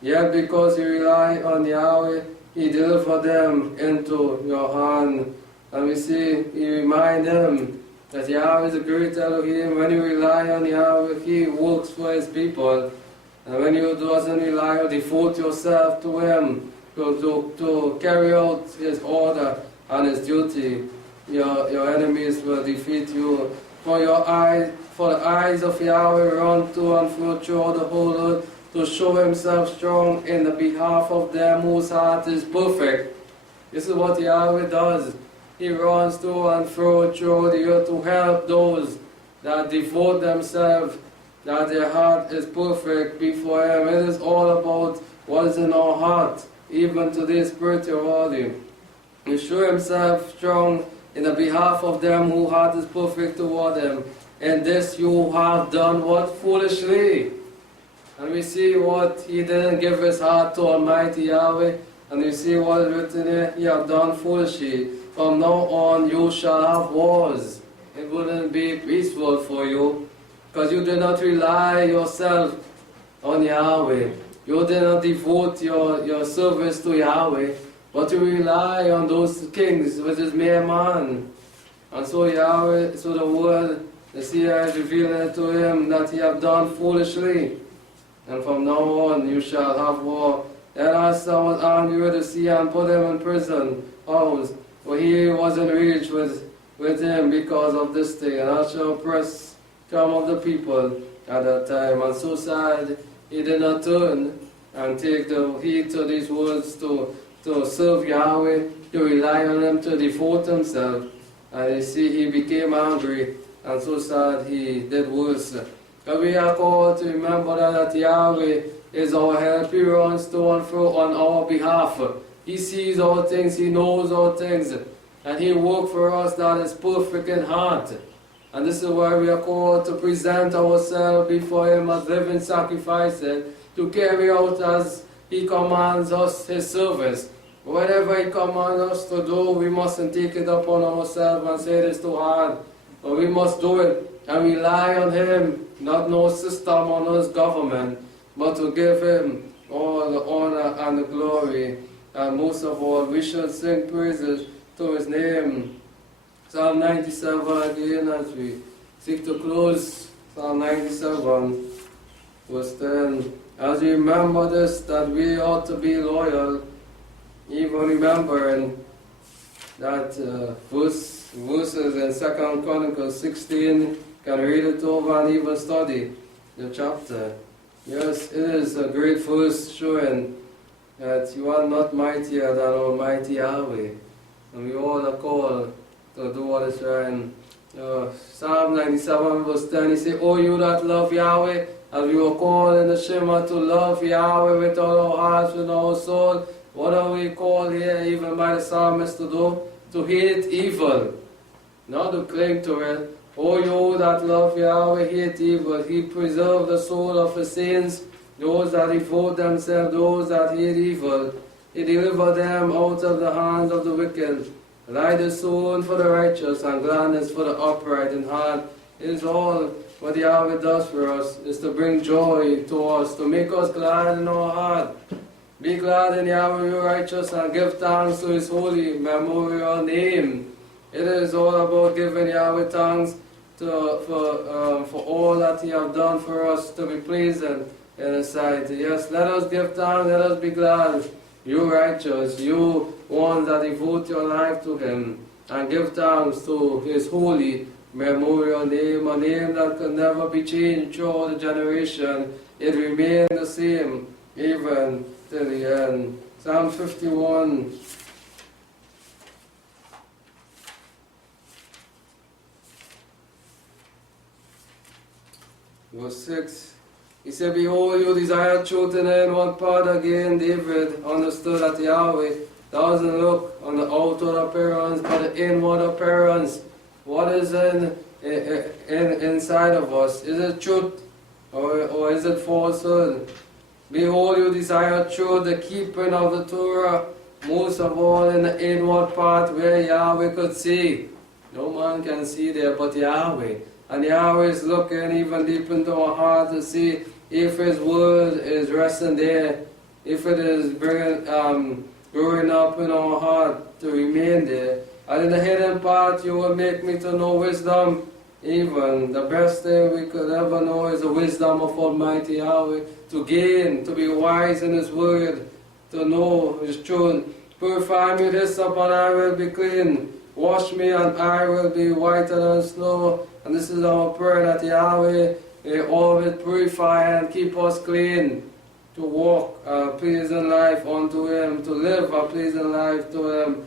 Yet because you rely on Yahweh, He delivered them into your hand. And we see, He remind them that Yahweh is a great Elohim. When you rely on Yahweh, He works for His people. And when you doesn't rely or devote yourself to Him, to carry out His order and His duty, your enemies will defeat you. For the eyes of Yahweh run to and fro throughout the whole earth, to show Himself strong in the behalf of them whose heart is perfect. This is what Yahweh does. He runs to and fro throughout the earth to help those that devote themselves, that their heart is perfect before Him. It is all about what is in our heart, even to this spiritual body. He show Himself strong in the behalf of them whose heart is perfect toward him. And this you have done what? Foolishly. And we see what he didn't give his heart to Almighty Yahweh. And we see what is written here, you have done foolishly. From now on you shall have wars. It wouldn't be peaceful for you, because you did not rely yourself on Yahweh. You did not devote your service to Yahweh, but you rely on those kings, which is mere man. And so Yahweh, so the word, the seer is revealing to him that he have done foolishly. And from now on you shall have war. Then Asa was angry with the seer and put him in prison house, for he was enraged with him because of this thing. And Asa oppressed some of the people at that time. And so sad he did not turn and take the heed to these words to serve Yahweh, to rely on him, to devote himself. And you see, he became angry, and so sad he did worse. But we are called to remember that Yahweh is our help. He runs to and fro on our behalf. He sees all things, he knows all things, and he works for us that is perfect in heart. And this is why we are called to present ourselves before him as living sacrifices, to carry out as he commands us his service. Whatever he commands us to do, we mustn't take it upon ourselves and say it is too hard. But we must do it and rely on him, not no system or no government, but to give him all the honor and the glory. And most of all, we should sing praises to his name. Psalm 97 again, as we seek to close Psalm 97, verse 10. As we remember this, that we ought to be loyal, even remembering that verses in 2 Chronicles 16, can read it over and even study the chapter. Yes, it is a great verse showing that you are not mightier than Almighty Yahweh. And we all are called to do what is right. Psalm 97 verse 10, he says, O you that love Yahweh, as we were called in the Shema to love Yahweh with all our hearts, with our soul. What are we called here, even by the psalmist, to do? To hate evil, not to cling to it. O you that love Yahweh, hate evil. He preserves the soul of his saints, those that devote themselves, those that hate evil. He delivers them out of the hands of the wicked. Light is sown for the righteous, and gladness for the upright in heart. It is all what Yahweh does for us, is to bring joy to us, to make us glad in our heart. Be glad in Yahweh, you righteous, and give thanks to his holy memorial name. It is all about giving Yahweh thanks for all that he has done for us, to be pleasing in his sight. Yes, let us give thanks, let us be glad. You righteous, you ones that devote your life to him, and give thanks to his holy memorial name, a name that can never be changed throughout the generation. It remains the same even till the end. Psalm 51. Verse 6. He said, Behold, you desire truth in one part. Again, David understood that Yahweh doesn't look on the outward appearance, but the inward appearance. What is inside of us? Is it truth or is it falsehood? Behold, you desire truth, the keeping of the Torah, most of all in the inward part where Yahweh could see. No man can see there but Yahweh. And Yahweh is looking even deep into our heart to see if his word is resting there, if it is growing up in our heart to remain there. And in the hidden part, you will make me to know wisdom. Even the best thing we could ever know is the wisdom of Almighty Yahweh, to gain, to be wise in his word, to know his truth. Purify me this up and I will be clean. Wash me and I will be whiter than snow. And this is our prayer, that Yahweh will always purify and keep us clean, to walk a pleasing life unto him, to live a pleasing life to him.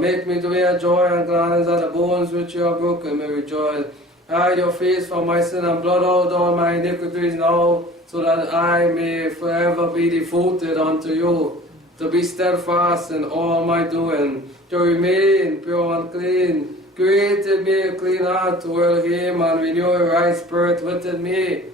Make me to hear joy and gladness, that the bones which you have broken may rejoice. Hide your face from my sin and blot out all my iniquities now, so that I may forever be devoted unto you. to be steadfast in all my doing, to remain pure and clean. Create in me a clean heart, O Elohim, and renew a right spirit within me.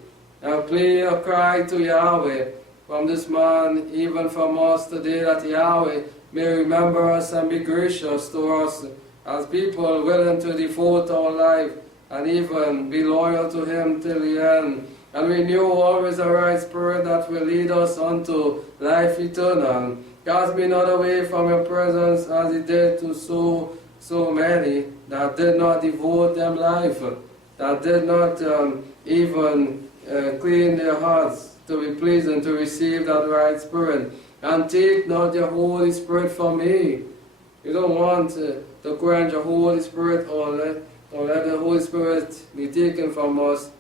And plead a cry to Yahweh from this man, even from us today, that Yahweh may remember us and be gracious to us as people willing to devote our life and even be loyal to Him till the end. And renew always a right spirit that will lead us unto life eternal. Cast me not away from your presence as He did to so many that did not devote them life, that did not even clean their hearts to be pleasing to receive that right spirit. And take not your Holy Spirit from me. You don't want to quench your Holy Spirit or let the Holy Spirit be taken from us.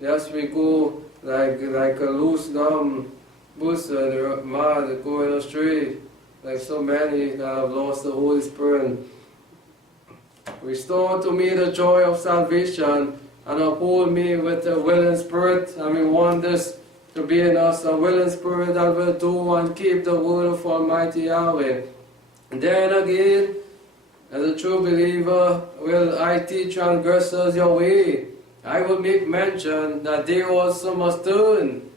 Yes, we go like a loose dumb person, mad, going astray, like so many that have lost the Holy Spirit. Restore to me the joy of salvation and uphold me with a willing spirit. And we want this to be in us, a willing spirit that will do and keep the word of Almighty Yahweh. And then again, as a true believer, will I teach transgressors your way. I will make mention that they also must turn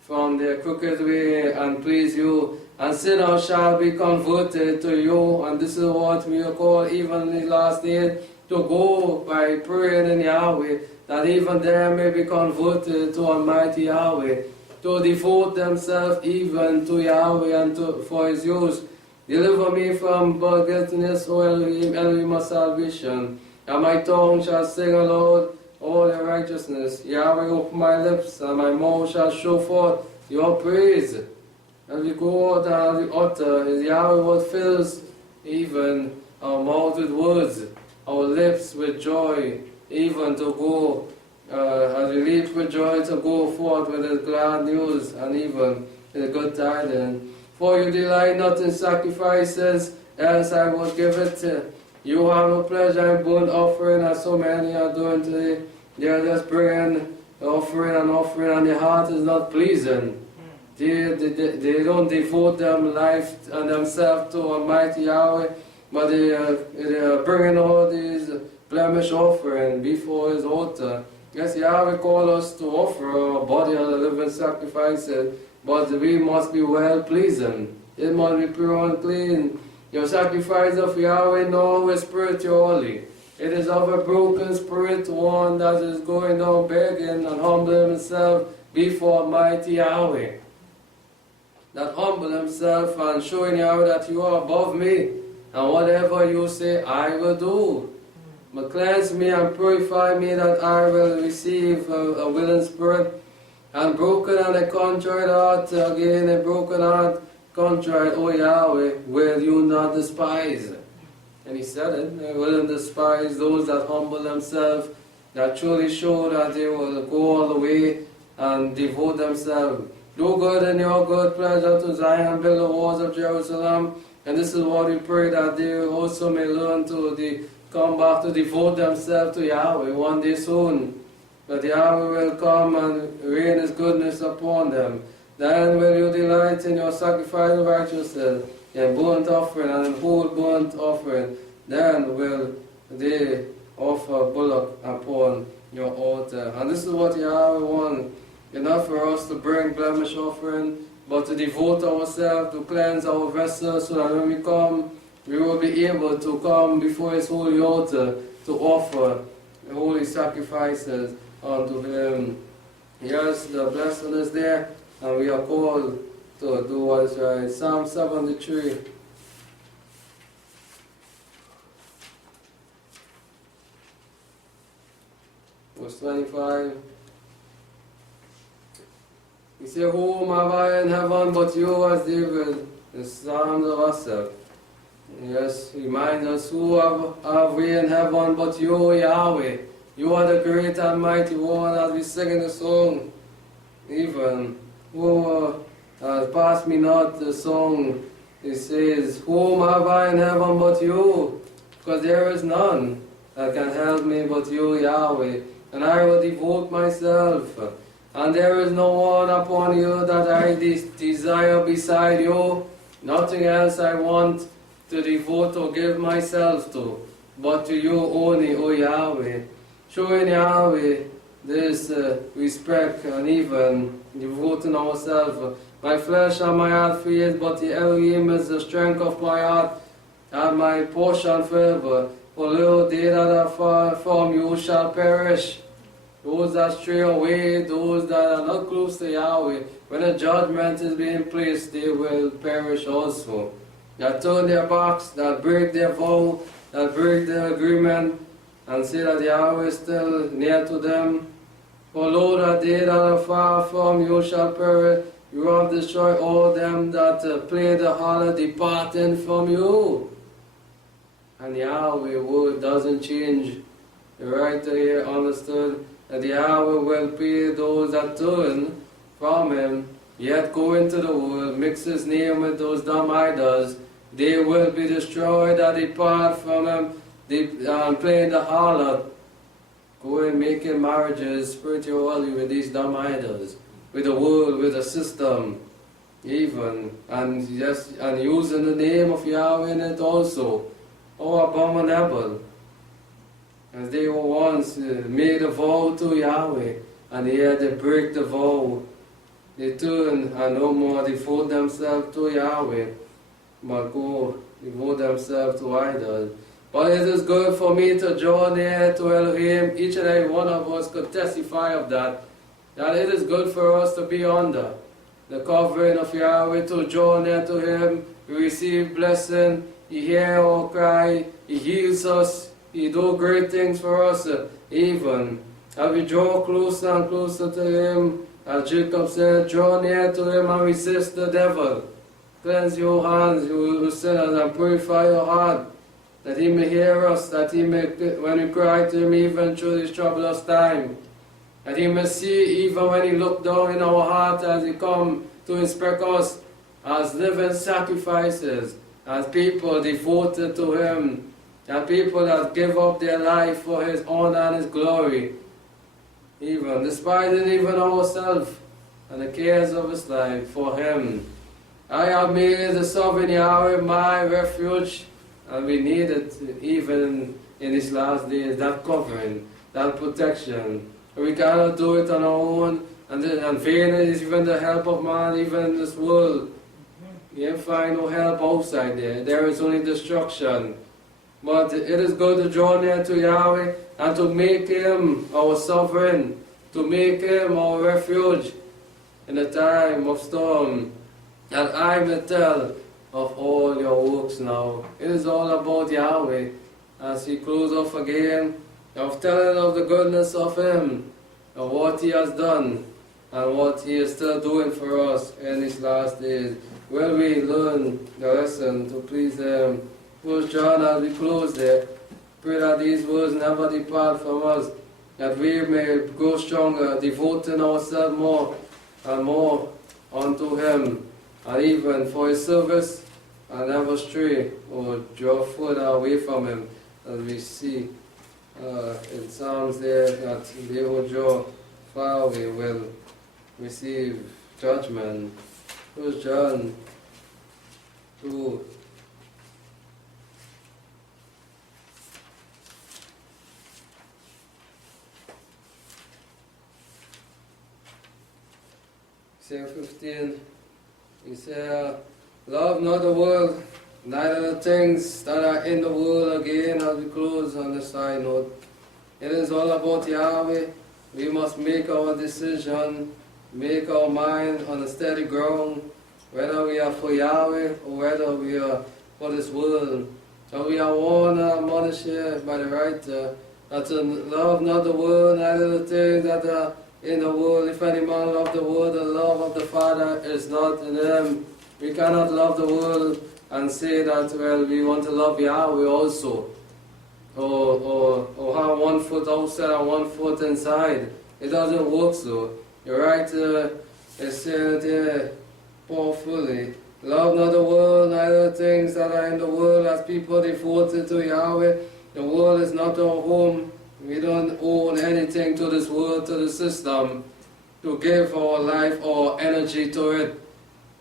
from their crooked way and please you, and sinners shall be converted to you. And this is what we are called even in the last days, to go by praying in Yahweh, that even they may be converted to Almighty Yahweh, to devote themselves even to Yahweh and for His use. Deliver me from guiltiness, O Elohim, Elohim of salvation, and my tongue shall sing aloud all your righteousness. Yahweh, open my lips, and my mouth shall show forth your praise. As we go out and we utter, is Yahweh what fills even our mouth with words, our lips with joy, even to go, as we leap with joy to go forth with His glad news, and even in the good tidings. For you delight not in sacrifices, else I would give it. You have no pleasure in burnt offering, as so many are doing today. They are just bringing offering, and their heart is not pleasing. They don't devote them life and themselves to Almighty Yahweh, but they are bringing all these blemish offering before His altar. Yes, Yahweh called us to offer our body as a living sacrifice, but we must be well pleasing. It must be pure and clean. Your sacrifice of Yahweh no is spiritually. It is of a broken spirit, one that is going down begging and humbling himself before Almighty Yahweh. That humble himself and showing Yahweh that you are above me, and whatever you say, I will do. But cleanse me and purify me, that I will receive a willing spirit, and broken and a contrite heart, again a broken heart, contrite, O Yahweh, will you not despise? And He said it, I will not despise those that humble themselves, that truly show that they will go all the way and devote themselves. Do good in your good pleasure to Zion, build the walls of Jerusalem. And this is what we pray, that they also may learn to come back to devote themselves to Yahweh one day soon. That Yahweh will come and rain His goodness upon them. Then will you delight in your sacrifice of righteousness, and burnt offering and whole burnt offering. Then will they offer bullock upon your altar. And this is what Yahweh wants. Enough for us to bring blemish offering, but to devote ourselves, to cleanse our vessels, so that when we come, we will be able to come before His holy altar to offer holy sacrifices unto Him. Yes, the blessing is there, and we are called to do what is right. Psalm 73. Verse 25. He said, whom have I in heaven but you, as David, in Psalms of Asaph. Yes, remind us, who have we in heaven but you, Yahweh? You are the great and mighty one, as we sing in the song. Even, who has passed me not the song, it says, whom have I in heaven but you? Because there is none that can help me but you, Yahweh. And I will devote myself. And there is no one upon you that I desire beside you. Nothing else I want to devote or give myself to, but to you only, O Yahweh. Showing Yahweh this respect and even devoting ourselves. My flesh and my heart fears, but the Elohim is the strength of my heart and my portion forever. For lo, they that are far from you shall perish. Those that stray away, those that are not close to Yahweh, when a judgment is being placed, they will perish also. That turn their backs, that break their vow, that break their agreement, and say that Yahweh is still near to them. For lo, that they that are far from you shall perish. You have destroyed all them that play the harlot, departing from you. And Yahweh's word doesn't change. The writer here understood that Yahweh will pay those that turn from him, yet go into the world, mix his name with those dumb idols. They will be destroyed that depart from him, playing the harlot, going making marriages spiritually with these dumb idols, with the world, with the system, even, and using the name of Yahweh in it also. Oh, abominable. As they were once made a vow to Yahweh, and here they break the vow. They turn and no more devote themselves to Yahweh, but go devote themselves to idols. But it is good for me to draw near to Elohim. Each and every one of us could testify of that. That it is good for us to be under the covering of Yahweh, to draw near to Him. We receive blessing. He hears our cry. He heals us. He do great things for us. Even as we draw closer and closer to Him, as Jacob said, draw near to Him and resist the devil. Cleanse your hands, you sinners, and purify your heart, that He may hear us, that He may, when we cry to Him, even through this troublous time, that He may see, even when He look down in our heart, as He come to inspect us as living sacrifices, as people devoted to Him, and people that give up their life for His honor and His glory, even despising even ourselves and the cares of His life for Him. I have made the sovereign Yahweh my refuge, and we need it even in these last days, that covering, that protection. We cannot do it on our own, and vain is even the help of man, even in this world. You can find no help outside there. There is only destruction. But it is good to draw near to Yahweh and to make Him our sovereign, to make Him our refuge in the time of storm. And I may tell of all your works now. It is all about Yahweh. As He closes off again, of telling of the goodness of Him, of what He has done, and what He is still doing for us in these last days. Will we learn the lesson to please Him? First John, as we close there, pray that these words never depart from us, that we may grow stronger, devoting ourselves more and more unto Him, and even for His service, and never stray or draw further away from Him, as we see in Psalms there, that they who draw far away will receive judgment. First John 2. Psalm 15, he said, love not the world, neither the things that are in the world. Again, as we close on the side note, it is all about Yahweh. We must make our decision, make our mind on a steady ground, whether we are for Yahweh or whether we are for this world. So we are warned and admonished here by the writer that to love not the world, neither the things that are in the world. If any man love the world, the love of the Father is not in him. We cannot love the world and say that, well, we want to love Yahweh also. Or have one foot outside and one foot inside. It doesn't work so. The writer is saying there powerfully, love not the world, neither the things that are in the world. As people devoted to Yahweh, the world is not our home. We don't own anything to this world, to the system, to give our life or energy to it,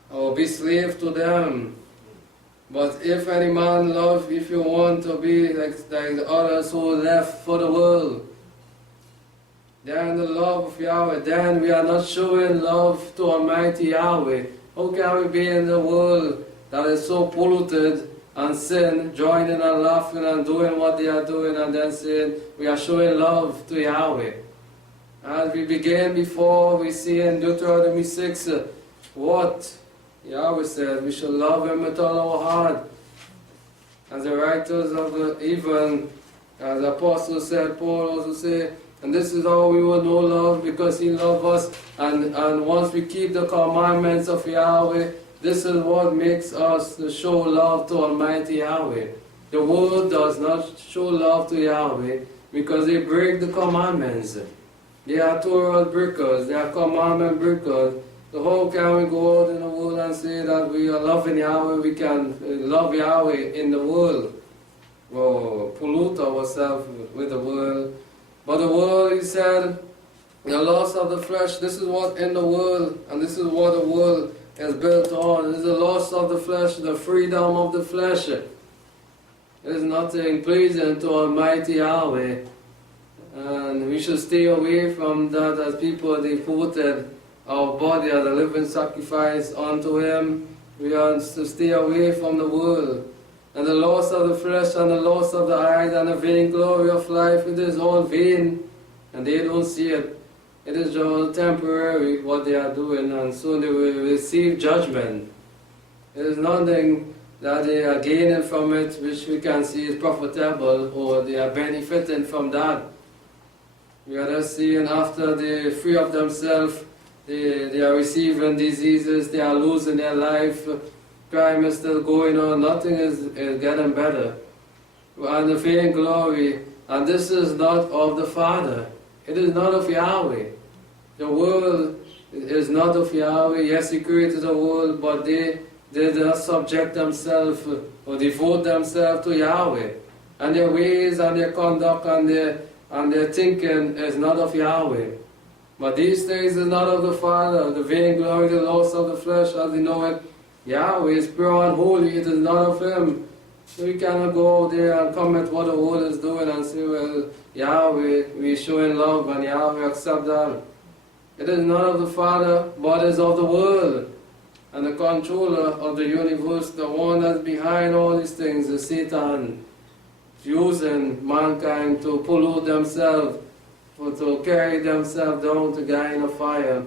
or be slave to them. But if any man love, if you want to be like the others who left for the world, then the love of Yahweh, then we are not showing love to Almighty Yahweh. How can we be in the world that is so polluted and sin, joining and laughing and doing what they are doing, and then saying we are showing love to Yahweh? As we began before, we see in Deuteronomy 6 what Yahweh said, we shall love Him with all our heart. As the writers of the, even as the apostles said, Paul also said, and this is how we will know love, because He loved us, and once we keep the commandments of Yahweh, this is what makes us to show love to Almighty Yahweh. The world does not show love to Yahweh because they break the commandments. They are Torah breakers, they are commandment breakers. So how can we go out in the world and say that we are loving Yahweh, we can love Yahweh in the world? Well, pollute ourselves with the world. But the world, He said, the loss of the flesh, this is what in the world, and this is what the world is built on. It is the loss of the flesh, the freedom of the flesh. It is nothing pleasing to Almighty Yahweh. And we should stay away from that as people devoted our body as a living sacrifice unto Him. We are to stay away from the world. And the loss of the flesh and the loss of the eyes and the vain glory of life, it is all vain. And they don't see it. It is just temporary what they are doing, and soon they will receive judgment. It is nothing that they are gaining from it which we can see is profitable, or they are benefiting from that. We are just seeing after they free of themselves, they are receiving diseases, they are losing their life, crime is still going on, nothing is getting better. And the vain glory, and this is not of the Father, it is not of Yahweh. The world is not of Yahweh. Yes, He created the world, but they did not subject themselves or devote themselves to Yahweh. And their ways and their conduct and their thinking is not of Yahweh. But these things is not of the Father. The vain glory, the loss of the flesh, as we know it, Yahweh is pure and holy. It is not of Him. So we cannot go out there and comment what the world is doing and say, well, Yahweh, we showing love and Yahweh accept that. It is not of the Father, but is of the world. And the controller of the universe, the one that's behind all these things, is Satan, using mankind to pollute themselves, to carry themselves down to gain a fire.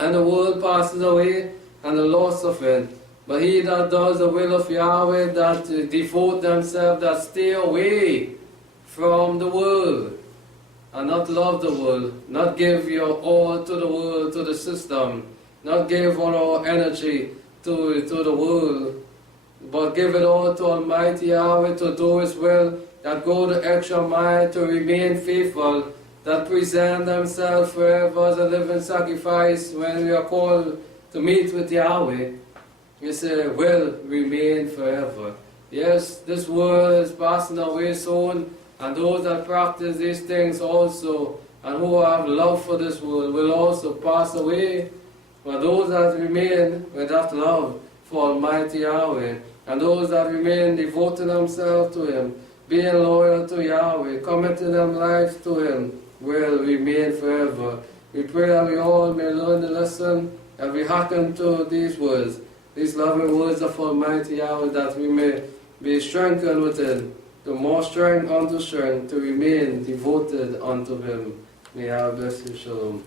And the world passes away, and the loss of it. But he that does the will of Yahweh, that devote themselves, that stay away from the world, and not love the world, not give your all to the world, to the system, not give all our energy to the world, but give it all to Almighty Yahweh, to do His will, that go the extra mile to remain faithful, that present themselves forever as a living sacrifice when we are called to meet with Yahweh. We say, will remain forever. Yes, this world is passing away soon, and those that practice these things also, and who have love for this world, will also pass away. But those that remain with that love for Almighty Yahweh, and those that remain devoting themselves to Him, being loyal to Yahweh, committing their lives to Him, will remain forever. We pray that we all may learn the lesson, and we hearken to these words, these loving words of Almighty Yahweh, that we may be strengthened within, the more strength unto strength, to remain devoted unto Him. May I bless you. Shalom.